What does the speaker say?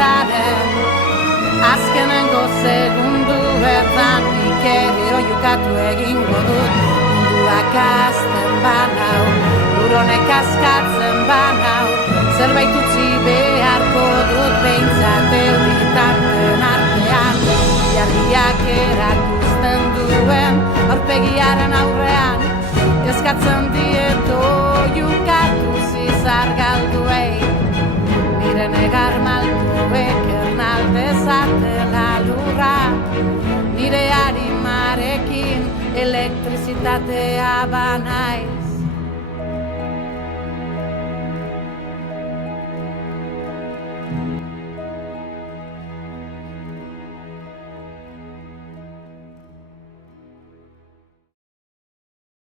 bizitzaren azkenengo segunduetan nik ere oiukatu egingo dut munduak azten banau uronek askatzen banau zerbait utzi beharko dut behintzat euritanten artean jarriak erakusten duen aurpegiaren aurrean eskatzen diet oiukatu zizar galduei nire negar malkoek ernaldezatela lurra nire harimarekin elektrizitatea banai